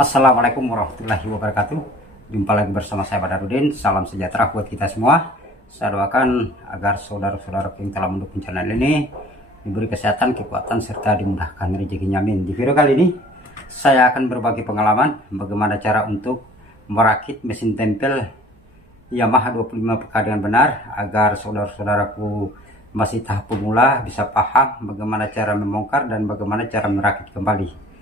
Assalamualaikum warahmatullahi wabarakatuh. Jumpa lagi bersama saya Badarudin. Salam sejahtera buat kita semua. Saya doakan agar saudara-saudara yang telah mendukung channel ini diberi kesehatan, kekuatan, serta dimudahkan rezekinya, amin. Di video kali ini saya akan berbagi pengalaman bagaimana cara untuk merakit mesin tempel Yamaha 25 PK dengan benar, agar saudara-saudaraku masih tahap pemula bisa paham bagaimana cara membongkar dan bagaimana cara merakit kembali.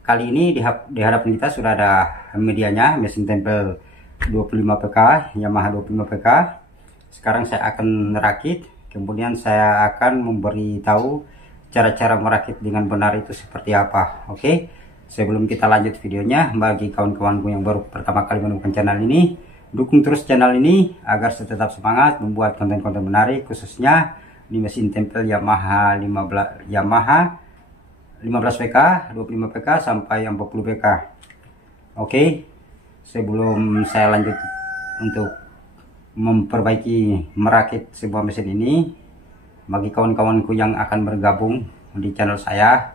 Kali ini di hadapan kita sudah ada medianya, mesin tempel 25 PK Yamaha 25 PK. Sekarang saya akan merakit, kemudian saya akan memberitahu cara-cara merakit dengan benar itu seperti apa. Oke, sebelum kita lanjut videonya, bagi kawan-kawanku yang baru pertama kali menemukan channel ini, dukung terus channel ini agar saya tetap semangat membuat konten-konten menarik, khususnya di mesin tempel Yamaha 15 PK, 25 PK sampai 40 PK. Oke, sebelum saya lanjut untuk memperbaiki merakit sebuah mesin ini, bagi kawan-kawanku yang akan bergabung di channel saya,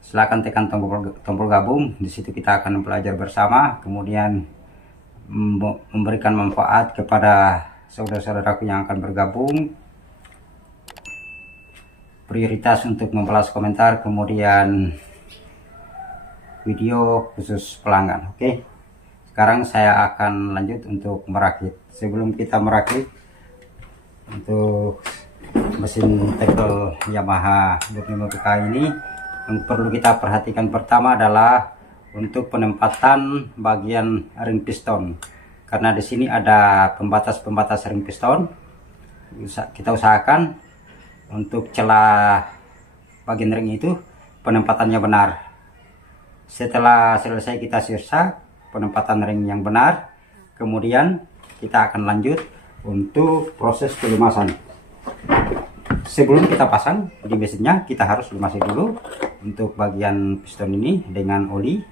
silahkan tekan tombol gabung. Di situ kita akan belajar bersama, kemudian memberikan manfaat kepada saudara-saudaraku yang akan bergabung. Prioritas untuk membalas komentar, kemudian video khusus pelanggan. Oke, sekarang saya akan lanjut untuk merakit. Sebelum kita merakit untuk mesin tempel Yamaha 25 PK ini, yang perlu kita perhatikan pertama adalah untuk penempatan bagian ring piston, karena di sini ada pembatas ring piston. Kita usahakan untuk celah bagian ring itu penempatannya benar. Setelah selesai kita sirsa penempatan ring yang benar, kemudian kita akan lanjut untuk proses pelumasan. Sebelum kita pasang di mesinnya, kita harus lumasi dulu untuk bagian piston ini dengan oli.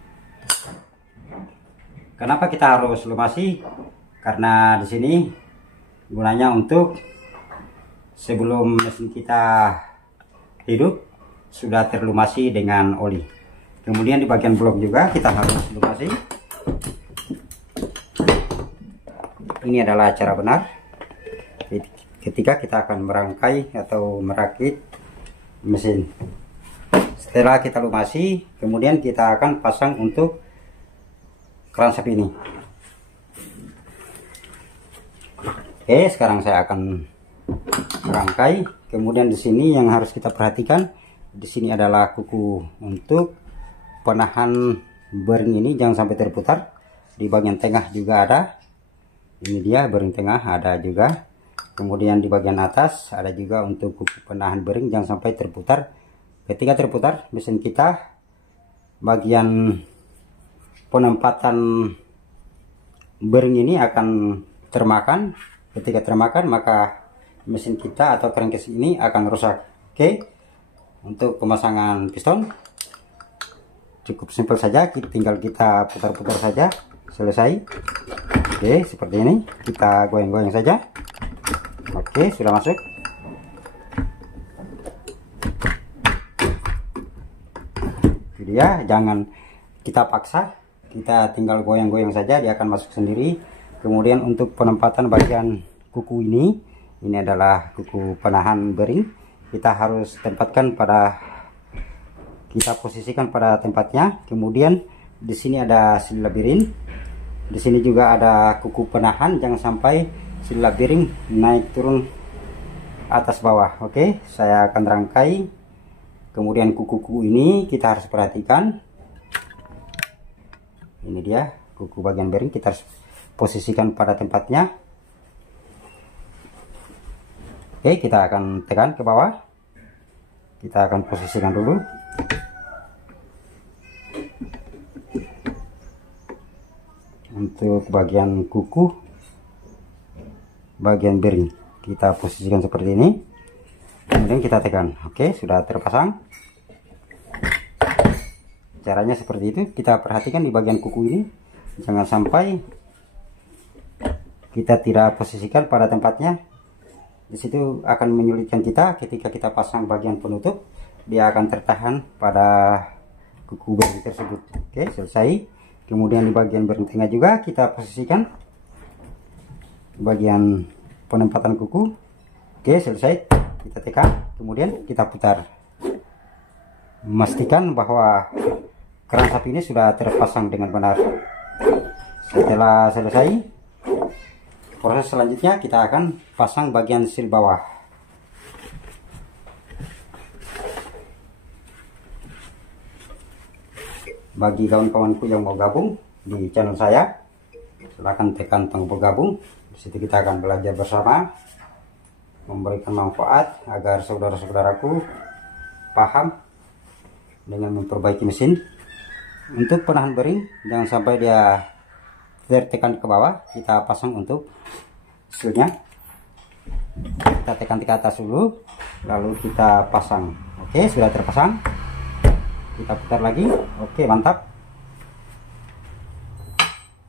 Kenapa kita harus lumasi? Karena di sini gunanya untuk sebelum mesin kita hidup sudah terlumasi dengan oli. Kemudian di bagian blok juga kita harus lumasi. Ini adalah cara benar ketika kita akan merangkai atau merakit mesin. Setelah kita lumasi, kemudian kita akan pasang untuk kransep ini. Oke, sekarang saya akan rangkai. Kemudian di sini yang harus kita perhatikan, di sini adalah kuku untuk penahan bearing ini jangan sampai terputar. Di bagian tengah juga ada, ini dia bearing tengah ada juga. Kemudian di bagian atas ada juga untuk kuku penahan bearing jangan sampai terputar. Ketika terputar mesin kita, bagian penempatan bearing ini akan termakan. Ketika termakan, maka mesin kita atau crankcase ini akan rusak. Oke, untuk pemasangan piston cukup simpel saja, tinggal kita putar-putar saja, selesai. Oke, seperti ini, kita goyang-goyang saja. Oke, sudah masuk. Jadi ya, jangan kita paksa, kita tinggal goyang-goyang saja, dia akan masuk sendiri. Kemudian untuk penempatan bagian kuku ini adalah kuku penahan bearing. Kita harus tempatkan kita posisikan pada tempatnya. Kemudian di sini ada sili labirin. Di sini juga ada kuku penahan, jangan sampai sili labirin naik turun atas bawah. Oke, saya akan rangkai. Kemudian kuku-kuku ini kita harus perhatikan. Ini dia kuku bagian bearing, kita harus posisikan pada tempatnya. Oke, kita akan tekan ke bawah. Kita akan posisikan dulu. Untuk bagian kuku bagian bearing kita posisikan seperti ini. Kemudian kita tekan. Oke, sudah terpasang. Caranya seperti itu. Kita perhatikan di bagian kuku ini, jangan sampai kita tidak posisikan pada tempatnya. Di situ akan menyulitkan kita ketika kita pasang bagian penutup, dia akan tertahan pada kuku bearing tersebut. Oke, selesai. Kemudian di bagian bearing tengah juga kita posisikan bagian penempatan kuku. Oke, selesai. Kita tekan, kemudian kita putar. Memastikan bahwa keran sapi ini sudah terpasang dengan benar. Setelah selesai, proses selanjutnya kita akan pasang bagian seal bawah. Bagi kawan-kawanku yang mau gabung di channel saya, silahkan tekan tombol gabung. Di situ kita akan belajar bersama, memberikan manfaat agar saudara-saudaraku paham dengan memperbaiki mesin. Untuk penahan bearing, jangan sampai dia tertekan ke bawah, kita pasang untuk sealnya. Kita tekan ke atas dulu, lalu kita pasang. Oke, sudah terpasang. Kita putar lagi. Oke, mantap.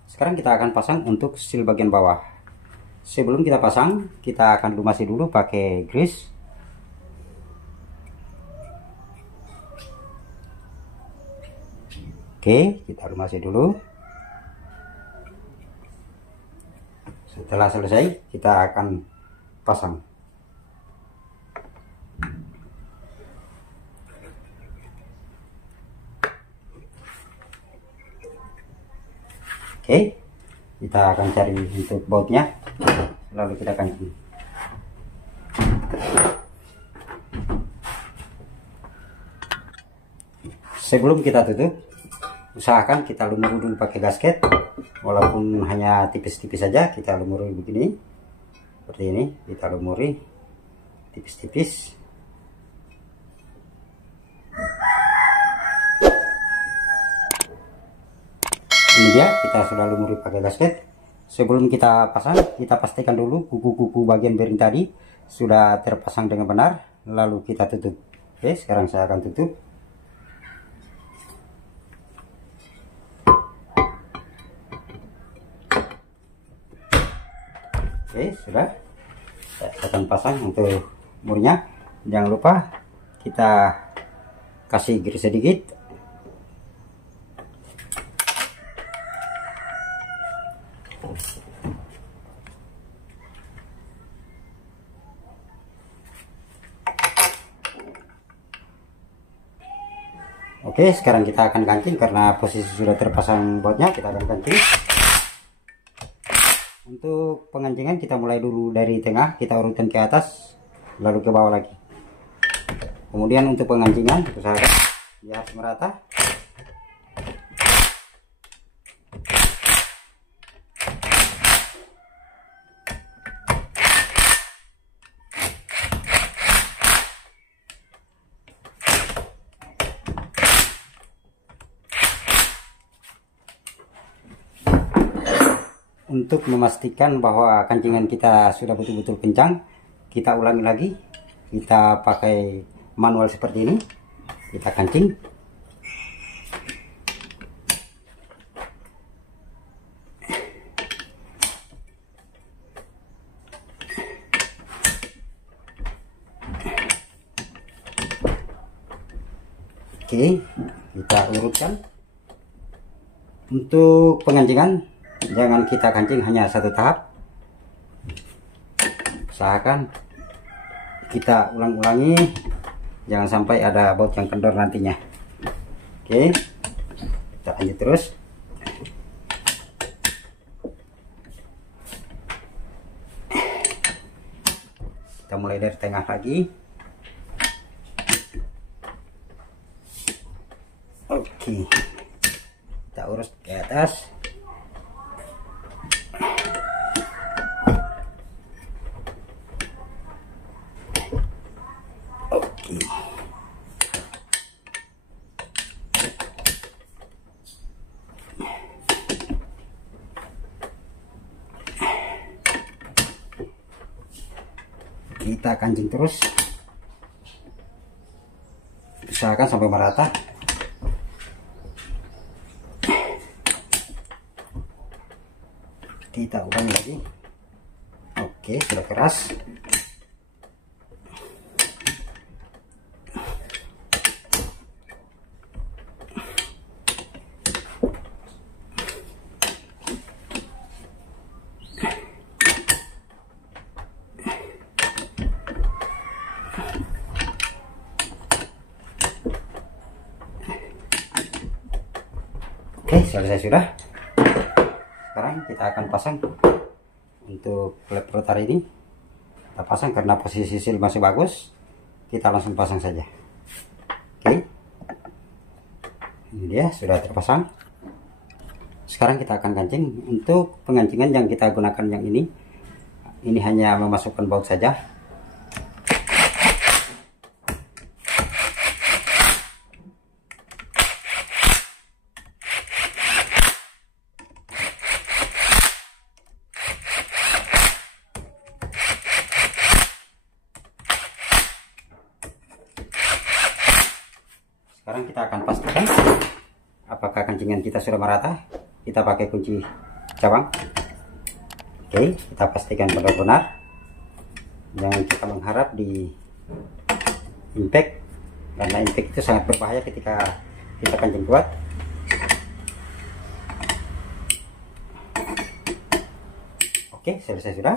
Sekarang kita akan pasang untuk seal bagian bawah. Sebelum kita pasang, kita akan lumasi dulu pakai grease. Oke, kita lumasi dulu. Setelah selesai, kita akan pasang. Oke, kita akan cari untuk bautnya, lalu kita kancing. Sebelum kita tutup, usahakan kita lumuri dulu pakai gasket, walaupun hanya tipis-tipis saja. Kita lumuri begini, seperti ini. Kita lumuri tipis-tipis. Ini dia, kita sudah lumuri pakai gasket. Sebelum kita pasang, kita pastikan dulu kuku-kuku bagian bearing tadi sudah terpasang dengan benar, lalu kita tutup. Oke, sekarang saya akan tutup. Oke, sudah. Saya akan pasang untuk murnya. Jangan lupa kita kasih grease sedikit. Oke, sekarang kita akan kancing karena posisi sudah terpasang bautnya. Kita akan kancing. Untuk pengancingan kita mulai dulu dari tengah, kita urutkan ke atas, lalu ke bawah lagi. Kemudian untuk pengancingan, usahakan dia harus merata. Untuk memastikan bahwa kancingan kita sudah betul-betul kencang, kita ulangi lagi. Kita pakai manual seperti ini, kita kancing. Oke, kita urutkan. Untuk pengancingan, jangan kita kancing hanya satu tahap. Usahakan kita ulang-ulangi, jangan sampai ada baut yang kendor nantinya. Oke, kita lanjut terus. Kita mulai dari tengah lagi. Oke, kita urus ke atas. Kita kancing terus, usahakan sampai merata. Kita ulangi lagi. Oke, sudah keras. Oke, selesai sudah. Sekarang kita akan pasang untuk klep rotor ini. Kita pasang karena posisi seal masih bagus. Kita langsung pasang saja. Oke, ini dia sudah terpasang. Sekarang kita akan kancing. Untuk pengancingan yang kita gunakan yang ini hanya memasukkan baut saja. Sekarang kita akan pastikan apakah kancingan kita sudah merata. Kita pakai kunci cabang. Oke, kita pastikan benar-benar. Jangan kita mengharap di impact, karena impact itu sangat berbahaya ketika kita kancing kuat. Oke, selesai sudah.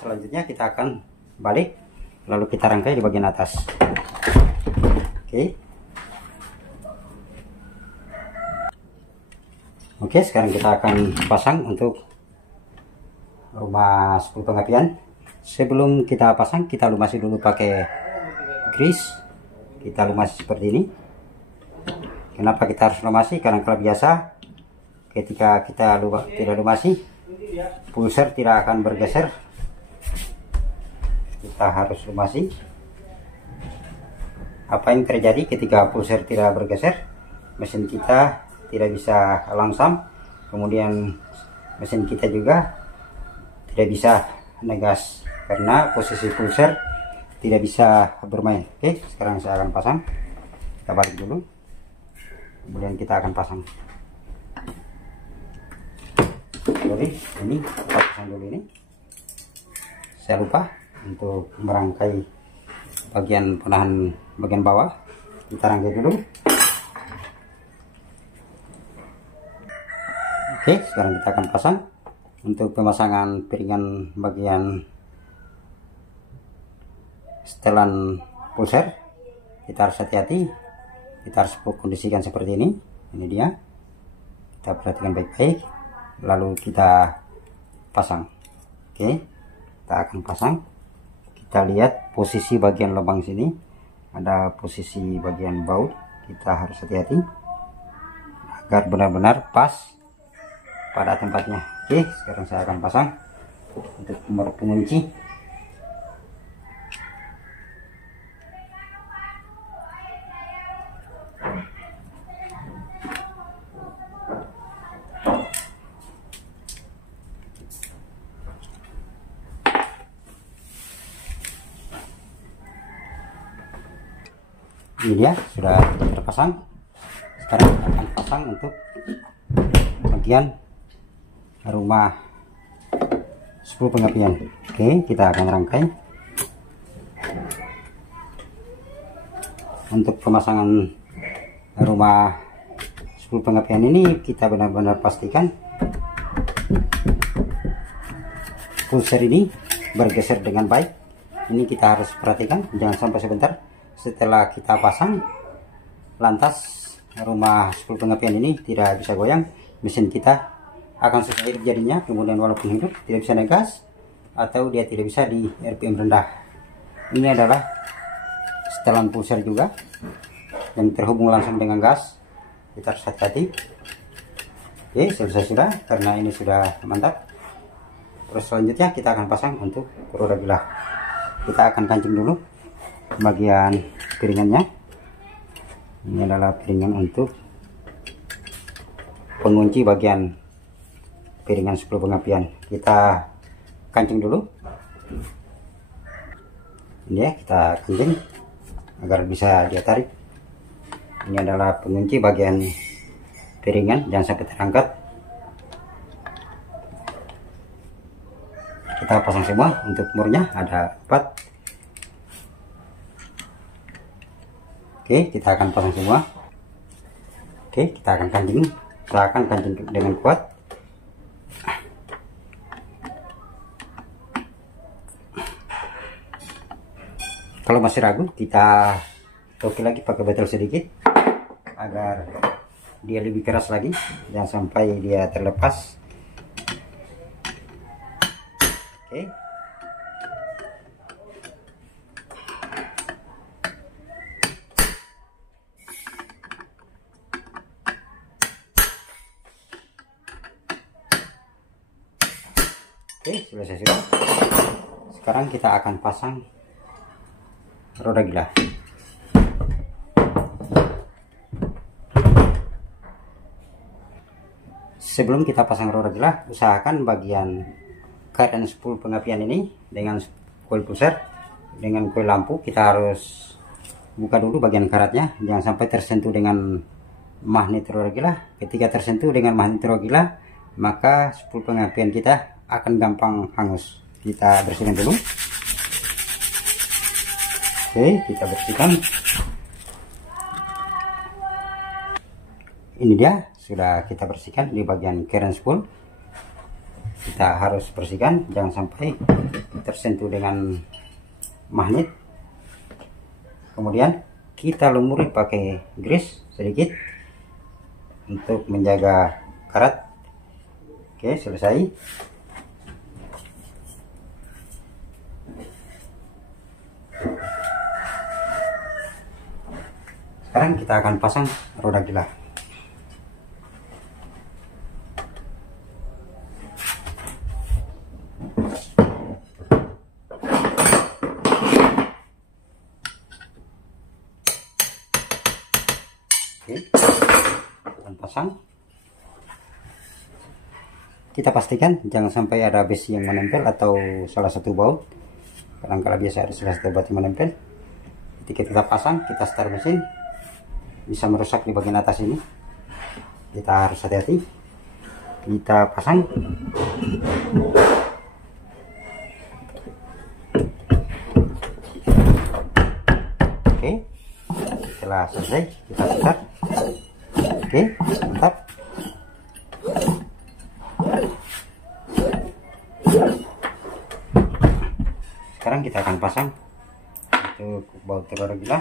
Selanjutnya kita akan balik, lalu kita rangkai di bagian atas. Oke, sekarang kita akan pasang untuk rumah 10 pengapian. Sebelum kita pasang, kita lumasi dulu pakai grease. Kita lumasi seperti ini. Kenapa kita harus lumasi? Karena kalau biasa ketika kita tidak lumasi, pulser tidak akan bergeser. Kita harus lumasi. Apa yang terjadi ketika pulser tidak bergeser? Mesin kita tidak bisa langsam, kemudian mesin kita juga tidak bisa ngegas karena posisi pulser tidak bisa bermain. Oke, sekarang saya akan pasang. Kita balik dulu, kemudian kita akan pasang. Sorry, ini kita pasang dulu ini. Saya lupa untuk merangkai bagian penahan bagian bawah. Kita rangkai dulu. Oke, sekarang kita akan pasang. Untuk pemasangan piringan bagian setelan pulser, kita harus hati-hati. Kita harus kondisikan seperti ini. Ini dia. Kita perhatikan baik-baik, lalu kita pasang. Oke, kita akan pasang. Kita lihat posisi bagian lubang sini, ada posisi bagian baut. Kita harus hati-hati agar benar-benar pas pada tempatnya. Oke, sekarang saya akan pasang untuk nomor pengunci. Ini dia sudah terpasang. Sekarang kita akan pasang untuk bagian rumah 10 pengapian. Oke, kita akan rangkai. Untuk pemasangan rumah 10 pengapian ini kita benar-benar pastikan pulser ini bergeser dengan baik. Ini kita harus perhatikan, jangan sampai sebentar setelah kita pasang lantas rumah 10 pengapian ini tidak bisa goyang, mesin kita akan susah hidup jadinya. Kemudian walaupun hidup tidak bisa ngegas atau dia tidak bisa di RPM rendah. Ini adalah setelan pulser juga yang terhubung langsung dengan gas. Kita harus hati-hati. Oke, selesai sudah, karena ini sudah mantap. Terus selanjutnya kita akan pasang untuk roda bilah. Kita akan kancing dulu bagian piringannya. Ini adalah piringan untuk pengunci bagian piringan 10 pengapian. Kita kancing dulu. Ini ya, kita kancing agar bisa dia tarik. Ini adalah pengunci bagian piringan, jangan sampai terangkat. Kita pasang semua. Untuk murnya ada 4. Oke, kita akan pasang semua. Oke, kita akan kancing. Usahakan kancing dengan kuat. Kalau masih ragu, kita toki lagi pakai betel sedikit agar dia lebih keras lagi, jangan sampai dia terlepas. Oke. Oke, selesai sudah. Sekarang kita akan pasang roda gila. Sebelum kita pasang roda gila, usahakan bagian karet spool pengapian ini dengan coil pusher, dengan coil lampu, kita harus buka dulu bagian karetnya, jangan sampai tersentuh dengan magnet roda gila. Ketika tersentuh dengan magnet roda gila, maka spool pengapian kita akan gampang hangus. Kita bersihkan dulu. Oke, kita bersihkan. Ini dia, sudah kita bersihkan di bagian current spool. Kita harus bersihkan, jangan sampai tersentuh dengan magnet. Kemudian kita lumuri pakai grease sedikit untuk menjaga karet. Oke, selesai. Sekarang kita akan pasang roda gila. Oke, akan pasang. Kita pastikan jangan sampai ada besi yang menempel atau salah satu baut. Kadang-kala biasa ada salah satu baut yang menempel. Ketika kita pasang, kita start mesin, bisa merusak di bagian atas ini. Kita harus hati-hati. Kita pasang. Oke, setelah selesai kita start. Oke, mantap. Sekarang kita akan pasang untuk baut roda gila.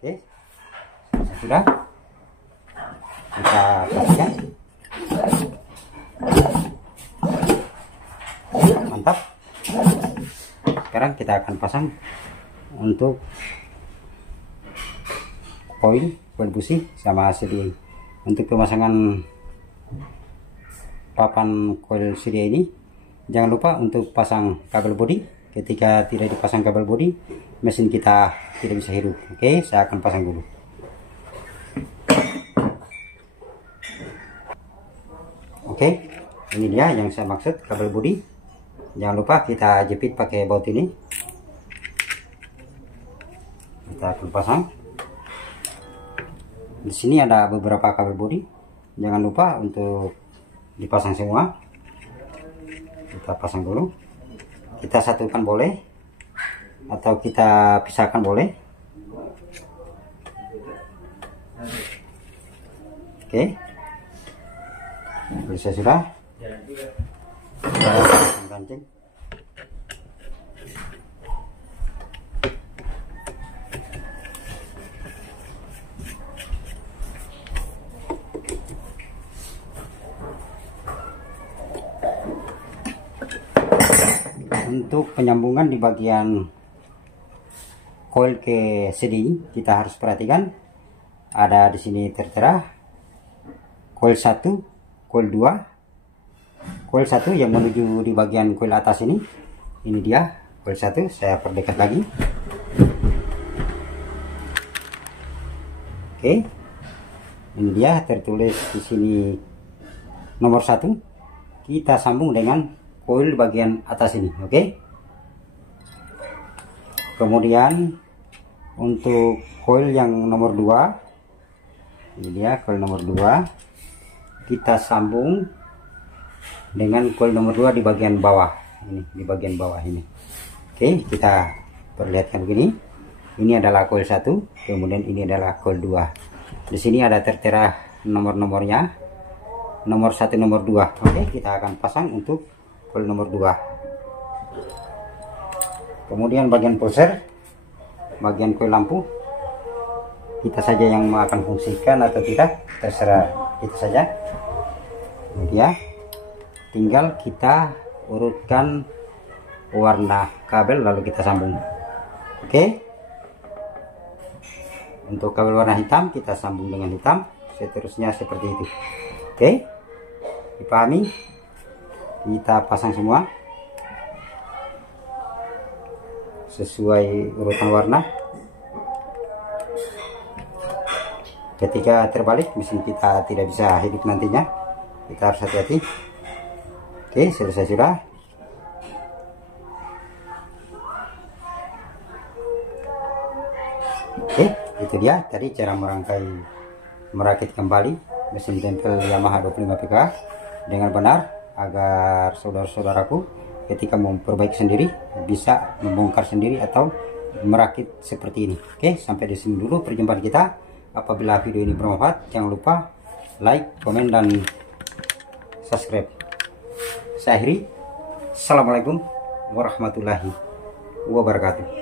Oke, sudah kita pastikan. Mantap. Sekarang kita akan pasang untuk koin busi sama sedia. Untuk pemasangan papan coil sedia ini, jangan lupa untuk pasang kabel bodi. Ketika tidak dipasang kabel bodi, mesin kita tidak bisa hidup. Oke, saya akan pasang dulu. Oke, ini dia yang saya maksud, kabel bodi. Jangan lupa kita jepit pakai baut ini. Kita akan pasang. Di sini ada beberapa kabel bodi. Jangan lupa untuk dipasang semua. Kita pasang dulu. Kita satukan boleh, atau kita pisahkan boleh. Oke, selesai sudah. Kita gancing. Untuk penyambungan di bagian coil ke CD, kita harus perhatikan ada di sini tertera coil 1, coil 2. Coil 1 yang menuju di bagian coil atas ini. Ini dia coil 1, saya perdekat lagi. Oke. Ini dia tertulis di sini nomor 1. Kita sambung dengan coil bagian atas ini, oke. Kemudian untuk coil yang nomor 2, ini dia coil nomor 2, kita sambung dengan coil nomor 2 di bagian bawah ini, di bagian bawah ini. Oke, kita perlihatkan begini. Ini adalah coil 1, kemudian ini adalah coil 2. Di sini ada tertera nomor-nomornya, nomor 1, nomor 2. Oke, kita akan pasang untuk coil nomor 2. Kemudian bagian pusher, bagian coil lampu, kita saja yang akan fungsikan atau tidak terserah kita saja. Ya, tinggal kita urutkan warna kabel lalu kita sambung. Oke, untuk kabel warna hitam kita sambung dengan hitam, seterusnya seperti itu. Oke, dipahami? Kita pasang semua sesuai urutan warna. Ketika terbalik mesin kita tidak bisa hidup nantinya, kita harus hati-hati. Oke, selesai sudah. Oke, itu dia tadi cara merakit kembali mesin tempel Yamaha 25 PK dengan benar, agar saudara-saudaraku ketika memperbaiki sendiri bisa membongkar sendiri atau merakit seperti ini. Oke, sampai di sini dulu perjumpaan kita. Apabila video ini bermanfaat, jangan lupa like, komen, dan subscribe. Saya akhiri. Assalamualaikum warahmatullahi wabarakatuh.